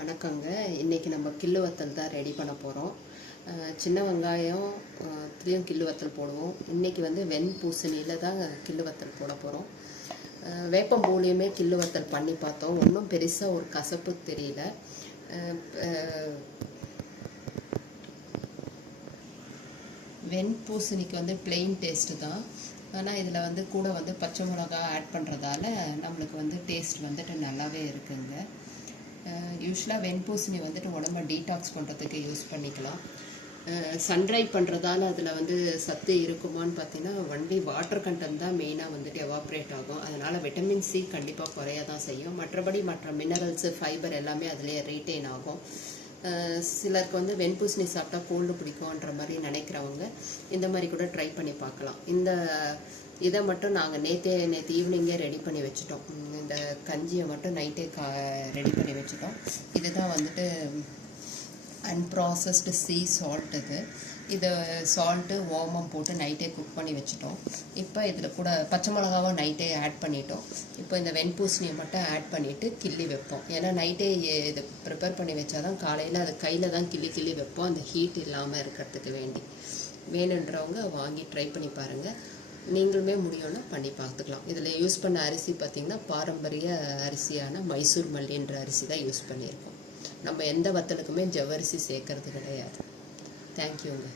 வணக்கங்க. இன்றைக்கி நம்ம கில்லு வத்தல் தான் ரெடி பண்ண போகிறோம். சின்ன வெங்காயம் இதுலேயும் கில்லு வத்தல் போடுவோம். இன்றைக்கி வந்து வெண்பூசணியில் தான் கில்லு வத்தல் போட போகிறோம். வேப்பம்பூலையுமே கில்லு வத்தல் பண்ணி பார்த்தோம். ஒன்றும் பெருசாக ஒரு கசப்பு தெரியல. வெண்பூசணிக்கு வந்து பிளெயின் டேஸ்ட்டு தான். ஆனால் இதில் வந்து கூட வந்து பச்சை மிளகா ஆட் பண்ணுறதால நம்மளுக்கு வந்து டேஸ்ட் வந்துட்டு நல்லாவே இருக்குங்க. யூஸ்வலாக வெண்பூசணி வந்துட்டு உடம்ப டீடாக்ஸ் பண்ணுறதுக்கு யூஸ் பண்ணிக்கலாம். சன்ட்ரை பண்ணுறதால அதில் வந்து சத்து இருக்குமான்னு பார்த்தீங்கன்னா ஒன்லி வாட்டர் கண்டென்ட் தான் மெயினாக வந்துட்டு எவாப்ரேட் ஆகும். அதனால் விட்டமின் சி கண்டிப்பாக குறைய தான் செய்யும். மற்றபடி மற்ற மினரல்ஸு ஃபைபர் எல்லாமே அதிலே ரீட்டைன் ஆகும். சிலருக்கு வந்து வெண்பூசணி சாப்பிட்டா கோல்டு பிடிக்கும்ன்ற மாதிரி நினைக்கிறவங்க இந்த மாதிரி கூட ட்ரை பண்ணி பார்க்கலாம். இதை மட்டும் நாங்கள் நேற்று ஈவினிங்கே ரெடி பண்ணி வச்சுட்டோம். இந்த கஞ்சியை மட்டும் நைட்டே ரெடி பண்ணி வச்சுட்டோம். இதுதான் வந்துட்டு அன்ப்ராசஸ்டு சீ சால்ட். இதை சால்ட்டு ஓமம் போட்டு நைட்டே குக் பண்ணி வச்சுட்டோம். இப்போ இதில் கூட பச்சை மிளகாவும் நைட்டே ஆட் பண்ணிட்டோம். இப்போ இந்த வெண்பூசணியை மட்டும் ஆட் பண்ணிவிட்டு கிள்ளி வைப்போம். ஏன்னா நைட்டே இது ப்ரிப்பேர் பண்ணி வச்சாதான் காலையில் அது கையில் தான் கிள்ளி வைப்போம், அந்த ஹீட் இல்லாமல் இருக்கிறதுக்கு வேணுன்றவங்க வாங்கி ட்ரை பண்ணி பாருங்கள். நீங்களுமே முடியும்னா பண்ணி பார்த்துக்கலாம். இதில் யூஸ் பண்ண அரிசி பார்த்திங்கன்னா பாரம்பரிய அரிசியான மைசூர் மல்லின்ற அரிசி தான் யூஸ் பண்ணியிருக்கோம். நம்ம எந்த வத்தலுக்குமே ஜவ்வரிசி சேர்க்கறது கிடையாது. தேங்க்யூங்க.